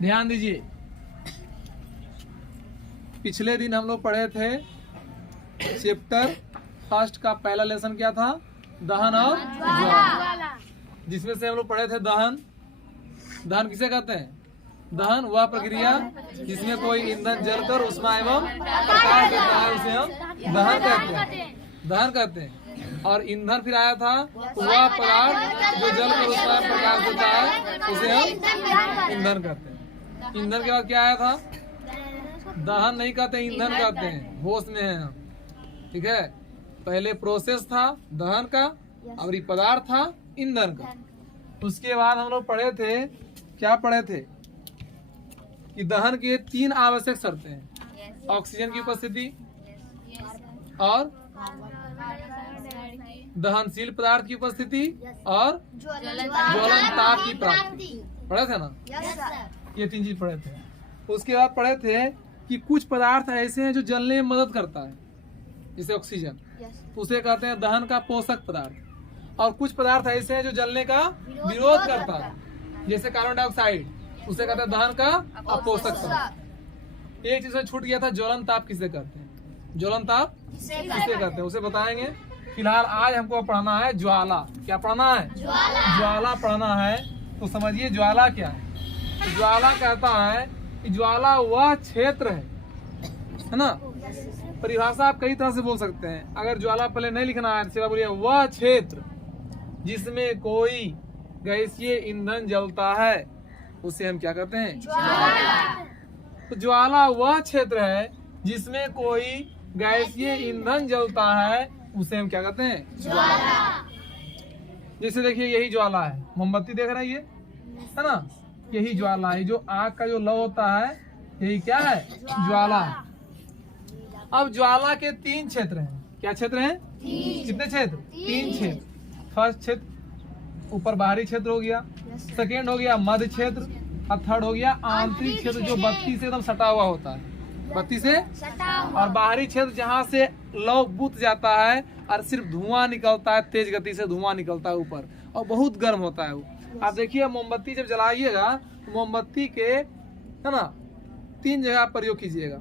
ध्यान दीजिए, पिछले दिन हम लोग पढ़े थे चैप्टर फर्स्ट का पहला लेसन क्या था, दहन और ज्वाला, जिसमें से हम लोग पढ़े थे दहन। दहन किसे कहते हैं? दहन वह प्रक्रिया जिसमें कोई ईंधन जलकर उष्मा एवं प्रकाश देता है, उसे हम दहन कहते हैं। दहन कहते हैं। और ईंधन फिर आया था वह पदार्थ जो जलकर उष्मा एवं प्रकाश देता है, उसे हम ईंधन कहते हैं। ईंधन के बाद क्या आया था? दहन नहीं कहते, ईंधन कहते हैं। होश में है हम, ठीक है। पहले प्रोसेस था दहन का और ये पदार्थ था ईंधन का। उसके बाद हम लोग पढ़े थे, क्या पढ़े थे कि दहन के 3 आवश्यक शर्तें हैं। ऑक्सीजन की उपस्थिति और दहनशील पदार्थ की उपस्थिति और ज्वलन ताप की प्राप्ति। पढ़े थे ना? ये 3 चीज पढ़े थे। उसके बाद पढ़े थे कि कुछ पदार्थ ऐसे हैं जो जलने में मदद करता है, जैसे ऑक्सीजन, उसे कहते हैं दहन का पोषक पदार्थ। और कुछ पदार्थ ऐसे हैं जो जलने का विरोध करता है, जैसे कार्बन डाइऑक्साइड, उसे कहते हैं दहन का अपोषक पदार्थ। एक चीज से छूट गया था, ज्वलन ताप किसे कहते हैं? ज्वलन ताप किसे कहते हैं उसे बताएंगे। फिलहाल आज हमको पढ़ना है ज्वाला। क्या पढ़ना है? ज्वाला पढ़ना है। तो समझिए ज्वाला क्या है। ज्वाला कहता है कि ज्वाला वह क्षेत्र है ना। परिभाषा आप कई तरह से बोल सकते हैं। अगर ज्वाला पहले नहीं लिखना है, सीधा बोलिए वह क्षेत्र जिसमें कोई गैसीय ईंधन जलता है, उसे हम क्या कहते हैं? ज्वाला। तो ज्वाला वह क्षेत्र है जिसमें कोई गैसीय ईंधन जलता है, उसे हम क्या कहते हैं? ज्वाला। जैसे देखिए यही ज्वाला है, मोमबत्ती देख रहे हैं ये, है ना? यही ज्वाला है। जो आग का जो लौ होता है, यही क्या है? ज्वाला है। अब ज्वाला के 3 क्षेत्र हैं। क्या क्षेत्र हैं? कितने क्षेत्र? 3 क्षेत्र। फर्स्ट क्षेत्र ऊपर बाहरी क्षेत्र हो गया, सेकेंड हो गया मध्य क्षेत्र, और थर्ड हो गया आंतरिक क्षेत्र जो बत्ती से एकदम सटा हुआ होता है, बत्ती से। और बाहरी क्षेत्र जहाँ से लौ बुझ जाता है और सिर्फ धुआं निकलता है, तेज गति से धुआं निकलता है ऊपर, और बहुत गर्म होता है वो। आप देखिए मोमबत्ती जब जलाइएगा तो मोमबत्ती के, है ना, 3 जगह प्रयोग कीजिएगा।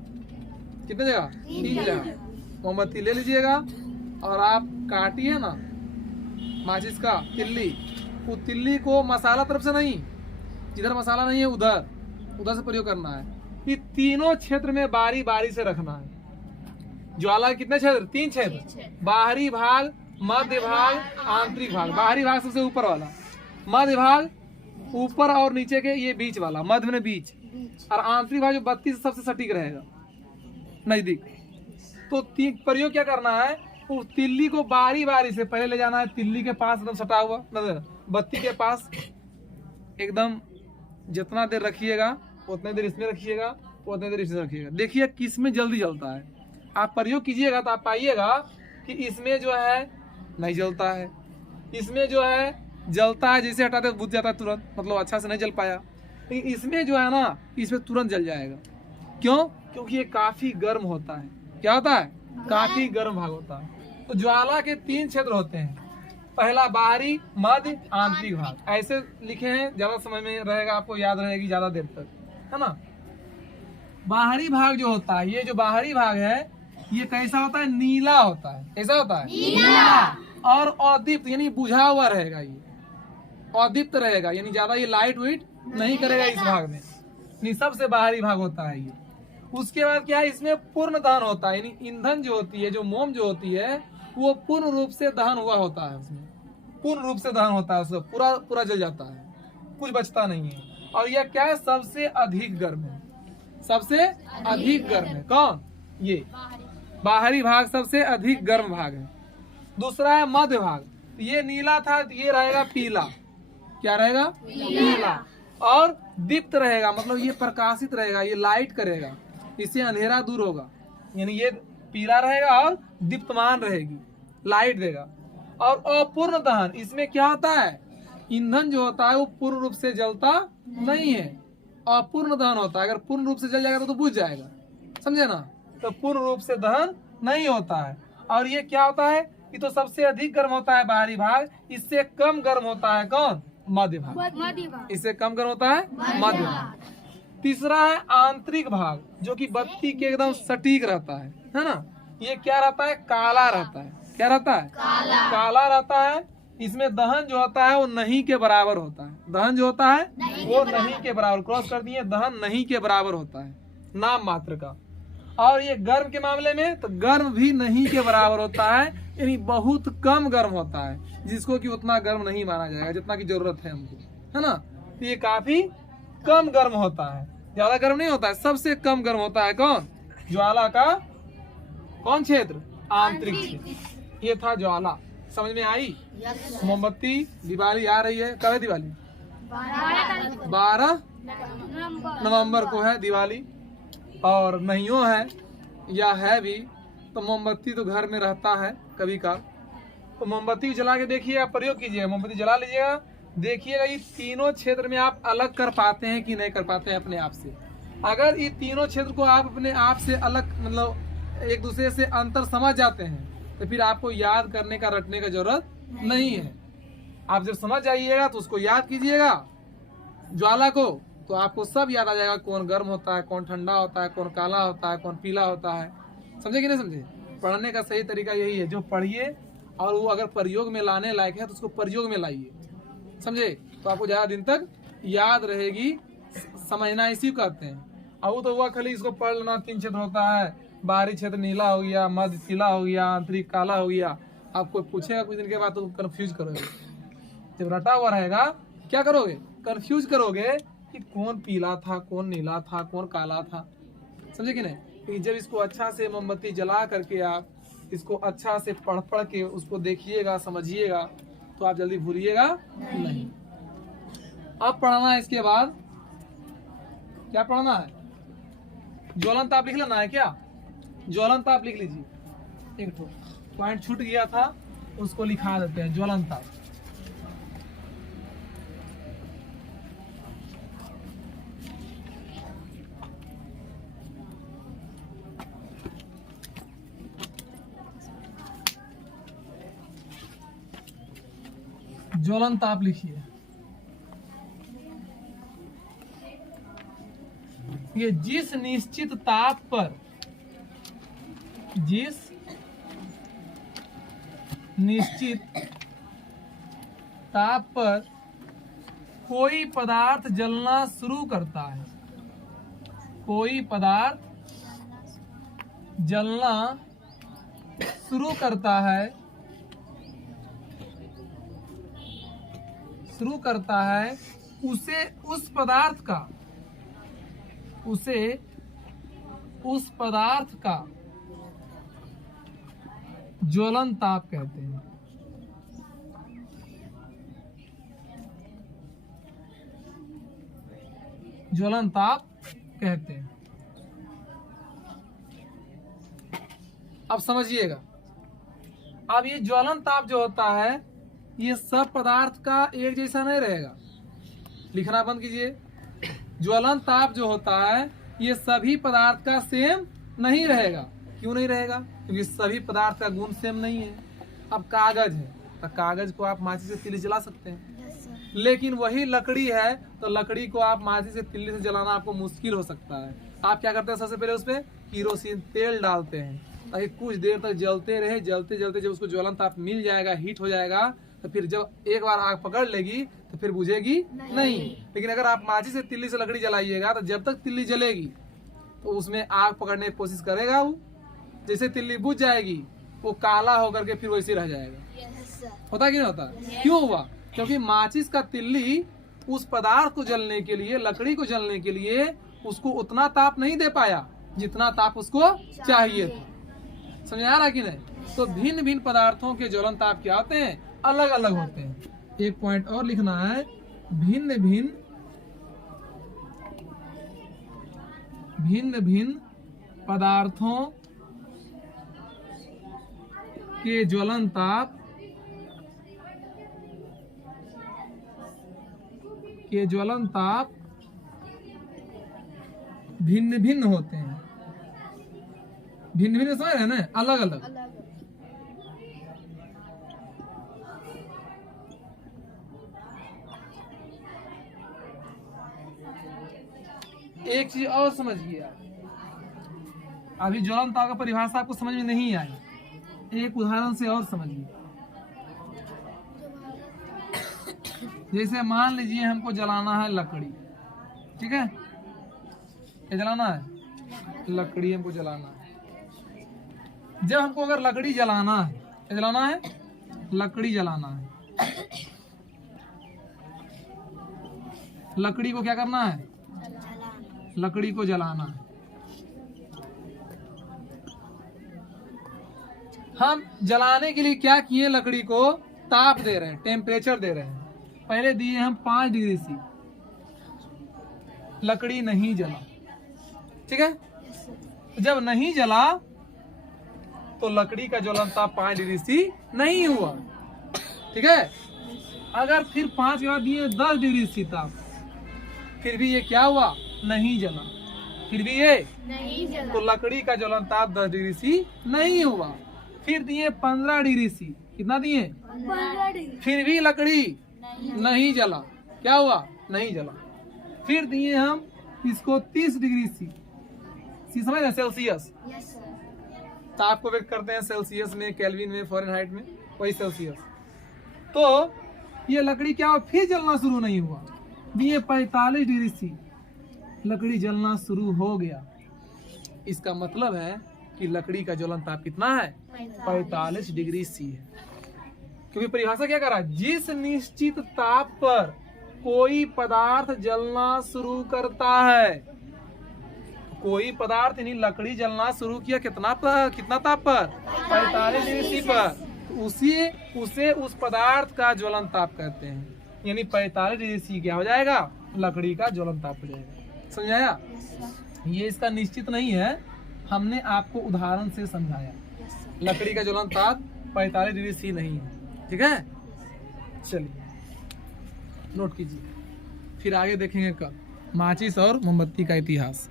कितने जगह? 3 जगह। मोमबत्ती ले लीजिएगा और आप काटिए ना माचिस का तिल्ली, वो तिल्ली को मसाला तरफ से नहीं, जिधर मसाला नहीं है उधर से प्रयोग करना है। ये तीनों क्षेत्र में बारी बारी से रखना है। ज्वाला कितने क्षेत्र? 3 क्षेत्र। बाहरी भाग, मध्य भाग, आंतरिक भाग। बाहरी भाग सबसे ऊपर वाला, मध्य भाग ऊपर और नीचे के ये बीच वाला, मध्य में बीच, और आंतरिक भाग जो बत्ती से सबसे सटीक रहेगा, नजदीक। तो प्रयोग क्या करना है, उस तिल्ली को बारी बारी से पहले ले जाना है तिल्ली के पास, एकदम सटा हुआ नजर बत्ती के पास, एकदम जितना देर रखिएगा उतने देर इसमें रखिएगा, उतने देर इसमें रखिएगा। देखिए किस में जल्दी जलता है। आप प्रयोग कीजिएगा तो आप पाइएगा कि इसमें जो है नहीं जलता है, इसमें जो है जलता है, जैसे हटाते बुझ जाता है तुरंत, मतलब अच्छा से नहीं जल पाया। लेकिन इसमें जो है ना, इसमें तुरंत जल जाएगा। क्यों? क्योंकि ये काफी गर्म होता है। क्या होता है? काफी गर्म भाग होता है। तो ज्वाला के 3 क्षेत्र होते हैं, पहला बाहरी, मध्य, आंतरिक भाग। ऐसे लिखे हैं, ज्यादा समय में रहेगा, आपको याद रहेगी ज्यादा देर तक, है ना। बाहरी भाग जो होता है, ये जो बाहरी भाग है, ये कैसा होता है? नीला होता है। कैसा होता है? नीला। और अदीप्त यानी बुझा हुआ रहेगा, ये अदीप्त रहेगा, यानी ज्यादा ये लाइट वेट नहीं करेगा इस भाग में। यानी सबसे बाहरी भाग होता है ये। उसके बाद क्या है, इसमें पूर्ण दहन होता है, यानी ईंधन जो होती है, जो मोम जो होती है, वो पूर्ण रूप से दहन हुआ होता है। उसमें पूर्ण रूप से दहन होता है, उसमें पूरा जल जाता है, कुछ बचता नहीं है। और यह क्या है? सबसे अधिक गर्म है। सबसे अधिक गर्म है कौन? ये बाहरी भाग सबसे अधिक गर्म भाग है। दूसरा है मध्य भाग, ये नीला था, ये रहेगा पीला। क्या रहेगा? पीला। और दीप्त रहेगा, मतलब ये प्रकाशित रहेगा, ये लाइट करेगा, इससे अंधेरा दूर होगा। यानी ये पीला रहेगा और दीप्तमान रहेगी, लाइट देगा। और अपूर्ण दहन, इसमें क्या होता है? ईंधन जो होता है वो पूर्ण रूप से जलता नहीं है, अपूर्ण दहन होता है। अगर पूर्ण रूप से जल जाएगा तो बुझ जाएगा, समझे ना। तो पूर्ण रूप से दहन नहीं होता है। और ये क्या होता है? ये तो सबसे अधिक गर्म होता है बाहरी भाग, इससे कम गर्म होता है कौन? मध्य भाग। इससे कम गर्म होता है मध्य भाग। तीसरा है आंतरिक भाग, जो कि बत्ती के एकदम सटीक रहता है ना। ये क्या रहता है? काला रहता है। क्या रहता है? काला रहता है। इसमें दहन जो होता है वो नहीं के बराबर होता है। दहन जो होता है वो नहीं के बराबर, क्रॉस कर दिए, दहन नहीं के बराबर होता है, नाम मात्र का। और ये गर्म के मामले में तो गर्म भी नहीं के बराबर होता है, यानी बहुत कम गर्म होता है, जिसको कि उतना गर्म नहीं माना जाएगा जितना की जरूरत है हमको, है ना। तो ये काफी कम गर्म होता है, ज्यादा गर्म नहीं होता है। सबसे कम गर्म होता है कौन? ज्वाला का कौन क्षेत्र? आंतरिक क्षेत्र। ये था ज्वाला। समझ में आई? मोमबत्ती, दिवाली आ रही है। कब है दिवाली? 12 नवंबर को है दिवाली। और नहीं है या है भी तो मोमबत्ती तो घर में रहता है कभी का, तो मोमबत्ती जला के देखिए, आप प्रयोग कीजिएगा, मोमबत्ती जला लीजिएगा, देखिएगा ये तीनों क्षेत्र में आप अलग कर पाते हैं कि नहीं कर पाते हैं अपने आप से। अगर ये तीनों क्षेत्र को आप अपने आप से अलग, मतलब एक दूसरे से अंतर समझ जाते हैं, तो फिर आपको याद करने का, रटने का जरूरत नहीं है। आप जब समझ जाइएगा तो उसको याद कीजिएगा ज्वाला को, तो आपको सब याद आ जाएगा, कौन गर्म होता है, कौन ठंडा होता है, कौन काला होता है, कौन पीला होता है। समझे कि नहीं समझे? पढ़ने का सही तरीका यही है, जो पढ़िए और वो अगर प्रयोग में लाने लायक है तो उसको प्रयोग में लाइए, समझे, तो आपको ज्यादा दिन तक याद रहेगी। समझना इसी को कहते हैं। अब वो तो हुआ खाली इसको पढ़ लेना, 3 क्षेत्र होता है, बाहरी क्षेत्र नीला हो गया, मध्य पीला हो गया, आंतरिक काला हो गया। आपको पूछेगा कुछ दिन के बाद तो कंफ्यूज करोगे। जब रटा हुआ रहेगा क्या करोगे? कंफ्यूज करोगे कि कौन पीला था, कौन नीला था, कौन काला था। समझे कि नहीं? कि जब इसको अच्छा से मोमबत्ती जला करके आप इसको अच्छा से पढ़ के उसको देखिएगा, समझिएगा, तो आप जल्दी भूलिएगा नहीं। अब पढ़ना है, इसके बाद क्या पढ़ना है? ज्वलन ताप लिख लेना है क्या? ज्वलन ताप लिख लीजिए। एक पॉइंट छूट गया था, उसको लिखा देते हैं, ज्वलन ताप। ज्वलन ताप लिखिए। ये जिस निश्चित ताप पर, जिस निश्चित ताप पर कोई पदार्थ जलना शुरू करता है, कोई पदार्थ जलना शुरू करता है, उसे उस पदार्थ का, उसे उस पदार्थ का ज्वलन ताप कहते हैं। ज्वलन ताप कहते हैं। अब समझिएगा, अब ये ज्वलन ताप जो होता है ये सब पदार्थ का एक जैसा नहीं रहेगा। लिखना बंद कीजिए। ज्वलन ताप जो होता है ये सभी पदार्थ का सेम नहीं रहेगा। क्यों नहीं रहेगा? क्योंकि सभी पदार्थ का गुण सेम नहीं है। अब कागज है तो कागज को आप माचिस से तिल्ली जला सकते हैं, लेकिन वही लकड़ी है तो लकड़ी को आप माचिस से तिल्ली से जलाना आपको मुश्किल हो सकता है। आप क्या करते हैं? सबसे पहले उसपे केरोसिन तेल डालते हैं ताकि कुछ देर तक जलते रहे। जलते जलते जब उसको ज्वलन ताप मिल जाएगा, हीट हो जाएगा, तो फिर जब एक बार आग पकड़ लेगी तो फिर बुझेगी नहीं। लेकिन अगर आप माचिस से तिल्ली से लकड़ी जलाइएगा तो जब तक तिल्ली जलेगी तो उसमें आग पकड़ने की कोशिश करेगा वो। जैसे तिल्ली बुझ जाएगी वो काला होकर के फिर वैसे रह जाएगा। होता कि नहीं होता? क्यों हुआ? क्योंकि माचिस का तिल्ली उस पदार्थ को जलने के लिए, लकड़ी को जलने के लिए उसको उतना ताप नहीं दे पाया जितना ताप उसको चाहिए था। समझ आ रहा कि नहीं? तो भिन्न भिन्न पदार्थों के ज्वलन ताप क्या होते हैं? अलग अलग होते हैं। एक पॉइंट और लिखना है, भिन्न भिन्न पदार्थों के ज्वलन ताप भिन्न भिन्न होते हैं। भिन्न भिन्न समझ रहे हैं ना? अलग अलग। एक चीज और समझिए आप, अभी ज्वलन ताप का परिभाषा आपको समझ में नहीं आई, एक उदाहरण से और समझिए। जैसे मान लीजिए हमको जलाना है लकड़ी, ठीक है, क्या जलाना है? लकड़ी हमको जलाना है। जब हमको अगर लकड़ी जलाना है, क्या जलाना है? लकड़ी जलाना है। लकड़ी को क्या करना है? लकड़ी को जलाना है। हम जलाने के लिए क्या किए? लकड़ी को ताप दे रहे हैं, टेम्परेचर दे रहे हैं। पहले दिए हम 5 डिग्री सी, लकड़ी नहीं जला, ठीक है। जब नहीं जला तो लकड़ी का ज्वलन ताप 5 डिग्री सी नहीं हुआ, ठीक है। अगर फिर 5 के बाद दिए 10 डिग्री सी ताप, फिर भी ये क्या हुआ? नहीं जला, फिर भी ये नहीं जला, तो लकड़ी का ज्वलन ताप 10 डिग्री सी नहीं हुआ। फिर दिए 15 डिग्री सी, कितना दिए? 15 डिग्री, फिर भी लकड़ी नहीं जला, क्या हुआ? नहीं जला। फिर दिए हम इसको 30 डिग्री सी समझ रहे? सेल्सियस, ताप को व्यक्त करते हैं सेल्सियस में, केल्विन में, फ़ारेनहाइट में, वही सेल्सियस। तो ये लकड़ी क्या हुआ? फिर जलना शुरू नहीं हुआ। दिए 45 डिग्री सी, लकड़ी जलना शुरू हो गया। इसका मतलब है कि लकड़ी का ज्वलन ताप कितना है? 45 डिग्री सी है। क्योंकि परिभाषा क्या कर रहा है? जिस निश्चित ताप पर कोई पदार्थ जलना शुरू करता है, कोई पदार्थ यानी लकड़ी जलना शुरू किया कितना ताप पर? 45 डिग्री सी पर, तो उसे उस पदार्थ का ज्वलन ताप कहते हैं। यानी 45 डिग्री सी क्या हो जाएगा? लकड़ी का ज्वलन ताप हो जाएगा। समझाया? ये इसका निश्चित नहीं है, हमने आपको उदाहरण से समझाया। लकड़ी का ज्वलन ताप 45 डिग्री सी नहीं है, ठीक है। चलिए नोट कीजिए, फिर आगे देखेंगे कल माचिस और मोमबत्ती का इतिहास।